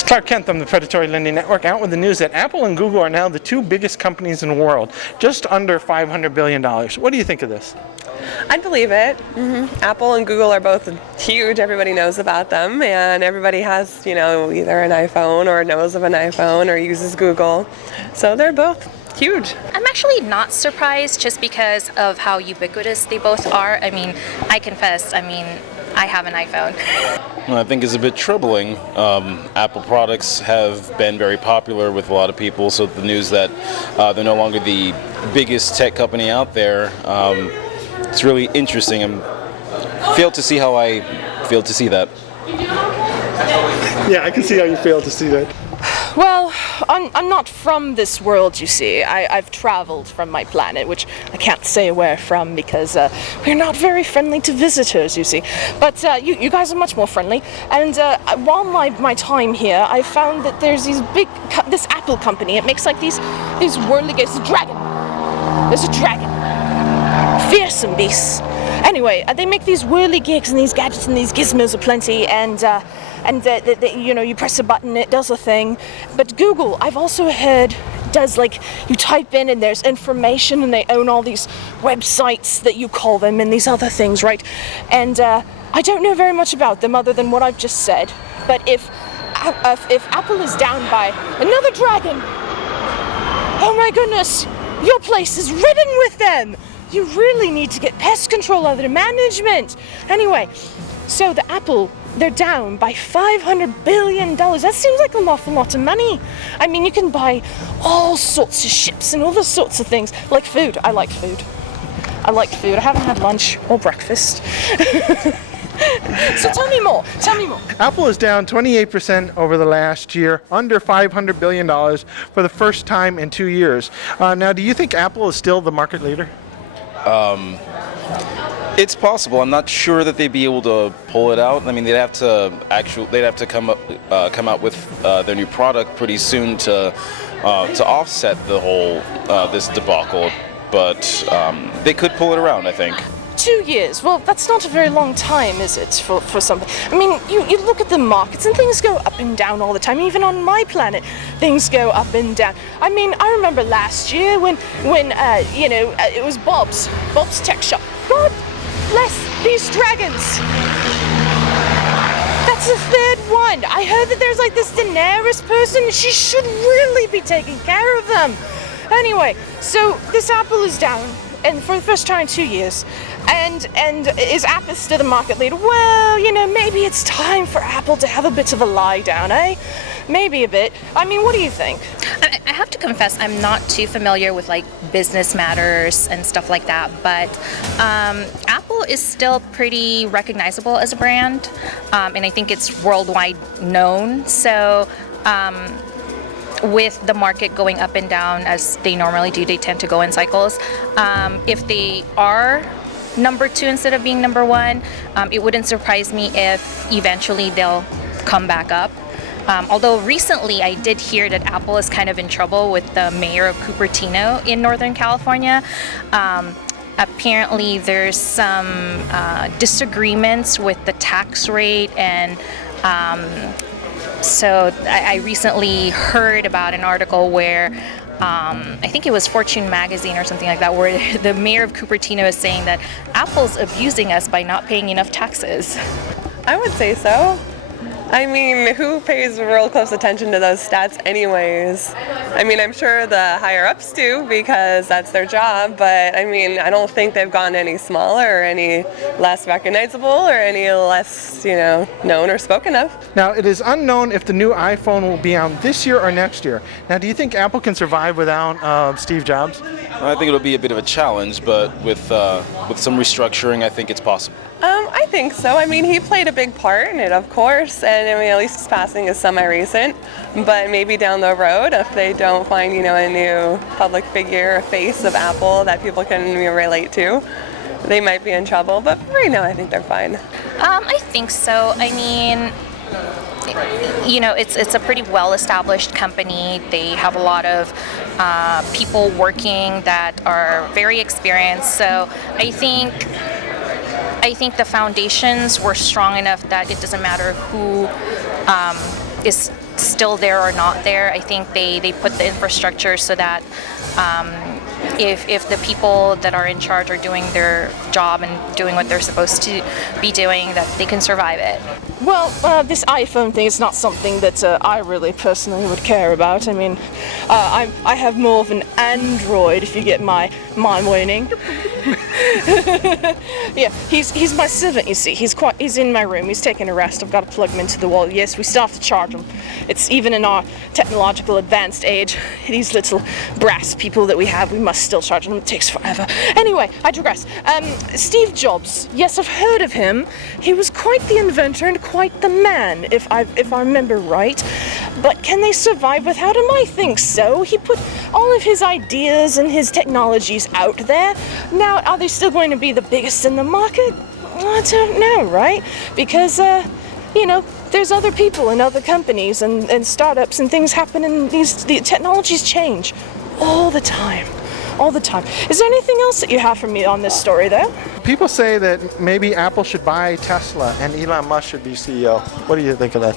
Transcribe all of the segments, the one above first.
Clark Kent from the Predatory Lending Network, out with the news that Apple and Google are now the two biggest companies in the world, just under $500 billion. What do you think of this? I'd believe it. Apple and Google are both huge. Everybody knows about them, and everybody has, either an iPhone or knows of an iPhone or uses Google. So they're both huge. I'm actually not surprised just because of how ubiquitous they both are. I mean, I confess, I have an iPhone. Well, I think it's a bit troubling. Apple products have been very popular with a lot of people, so the news that they're no longer the biggest tech company out there, it's really interesting. I fail to see how I fail to see that. Yeah, I can see how you fail to see that. Well, I'm not from this world, you see. I've traveled from my planet, which I can't say where from because we're not very friendly to visitors, you see. But you guys are much more friendly. And while my time here, I found that there's this Apple company. It makes like these whirligigs. There's a dragon. Fearsome beasts. Anyway, they make these whirligigs and these gadgets and these gizmos aplenty, and you press a button, it does a thing. But Google, I've also heard, does you type in and there's information, and they own all these websites that you call them and these other things, right? And I don't know very much about them other than what I've just said. But if Apple is down by another dragon, oh my goodness, your place is ridden with them. You really need to get pest control under management. Anyway, so the Apple, they're down by $500 billion. That seems like an awful lot of money. I mean, you can buy all sorts of ships and all those sorts of things. Like food. I like food. I haven't had lunch or breakfast. So tell me more. Apple is down 28% over the last year, under $500 billion for the first time in 2 years. Now, do you think Apple is still the market leader? It's possible. I'm not sure that they'd be able to pull it out. I mean, they'd have to come out with their new product pretty soon to offset the whole this debacle. But they could pull it around, I think. 2 years. Well, that's not a very long time, is it, for something? I mean, you look at the markets and things go up and down all the time. Even on my planet, things go up and down. I mean, I remember last year when it was Bob's Tech Shop. God bless these dragons. That's the third one. I heard that there's this Daenerys person. She should really be taking care of them. Anyway, so this Apple is down, and for the first time in 2 years. And is Apple still the market leader? Well, maybe it's time for Apple to have a bit of a lie down, eh? Maybe a bit. I mean, what do you think? I have to confess, I'm not too familiar with business matters and stuff like that, but Apple is still pretty recognizable as a brand, and I think it's worldwide known. So with the market going up and down as they normally do, they tend to go in cycles. If they are number 2 instead of being number 1, it wouldn't surprise me if eventually they'll come back up. Although recently I did hear that Apple is kind of in trouble with the mayor of Cupertino in Northern California. Apparently there's some disagreements with the tax rate, and so I recently heard about an article where I think it was Fortune magazine or something like that, where the mayor of Cupertino is saying that Apple's abusing us by not paying enough taxes. I would say so. I mean, who pays real close attention to those stats anyways? I mean, I'm sure the higher-ups do because that's their job, but I mean, I don't think they've gotten any smaller or any less recognizable or any less, known or spoken of. Now, it is unknown if the new iPhone will be out this year or next year. Now, do you think Apple can survive without Steve Jobs? I think it'll be a bit of a challenge, but with some restructuring, I think it's possible. I think so. I mean, he played a big part in it, of course, and I mean, at least his passing is semi-recent. But maybe down the road, if they don't find, a new public figure, a face of Apple that people can relate to, they might be in trouble. But right now, I think they're fine. I think so. I mean, it's a pretty well-established company. They have a lot of people working that are very experienced. So I think the foundations were strong enough that it doesn't matter who is still there or not there. I think they put the infrastructure so that if the people that are in charge are doing their job and doing what they're supposed to be doing, that they can survive it. Well, this iPhone thing is not something that I really personally would care about. I mean, I have more of an Android, if you get my meaning. Yeah, he's my servant, you see. He's in my room. He's taking a rest. I've got to plug him into the wall. Yes, we still have to charge him. It's even in our technological advanced age, these little brass people that we have, we must still charge them. It takes forever. Anyway, I digress. Steve Jobs. Yes, I've heard of him. He was quite the inventor and quite the man, if I remember right. But can they survive without him? I think so. He put all of his ideas and his technologies out there. Now, are they still going to be the biggest in the market? I don't know, right? Because, there's other people and other companies and startups and things happen, and the technologies change all the time. All the time. Is there anything else that you have for me on this story, though? People say that maybe Apple should buy Tesla and Elon Musk should be CEO. What do you think of that?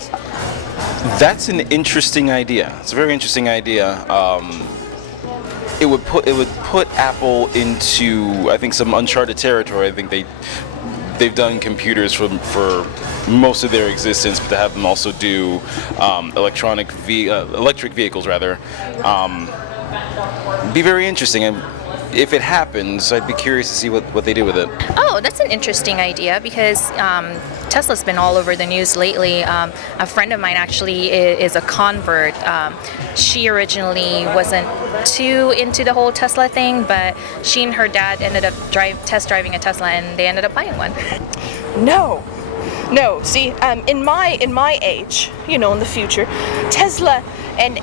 That's an interesting idea. It's a very interesting idea. It would put Apple into, I think, some uncharted territory. I think they've done computers for most of their existence, but to have them also do electric vehicles rather. Be very interesting, and if it happens, I'd be curious to see what they do with it. Oh, that's an interesting idea because Tesla's been all over the news lately. A friend of mine actually is a convert. She originally wasn't too into the whole Tesla thing, but she and her dad ended up test driving a Tesla, and they ended up buying one. No. See, in my age, in the future, Tesla and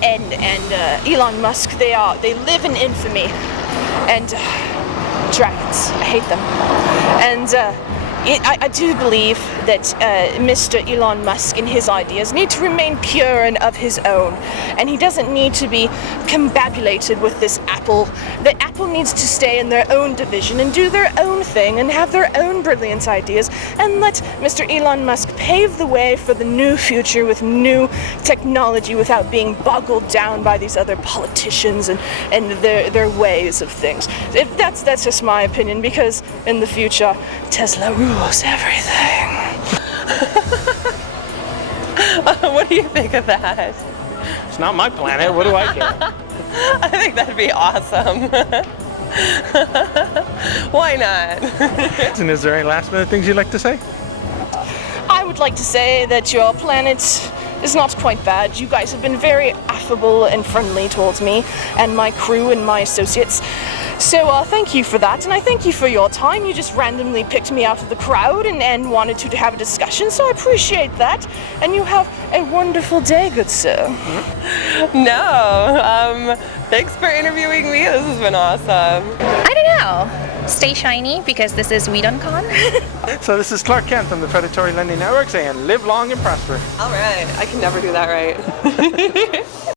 Elon Musk, they live in infamy, and dragons, I hate them, and I do believe that Mr. Elon Musk and his ideas need to remain pure and of his own, and he doesn't need to be combabulated with this Apple. That Apple needs to stay in their own division and do their own thing and have their own brilliant ideas, and let Mr. Elon Musk pave the way for the new future with new technology without being boggled down by these other politicians and their ways of things. That's just my opinion, because in the future, Tesla rules everything. What do you think of that? It's not my planet. What do I care? I think that'd be awesome. Why not? And is there any last minute things you'd like to say? I would like to say that your planet is not quite bad. You guys have been very affable and friendly towards me and my crew and my associates. So thank you for that, and I thank you for your time. You just randomly picked me out of the crowd and wanted to have a discussion, so I appreciate that. And you have a wonderful day, good sir. No, thanks for interviewing me. This has been awesome. I don't know. Stay shiny, because this is WeDoneCon. So this is Clark Kent from the Predatory Lending Network saying live long and prosper. All right, I can never do that right.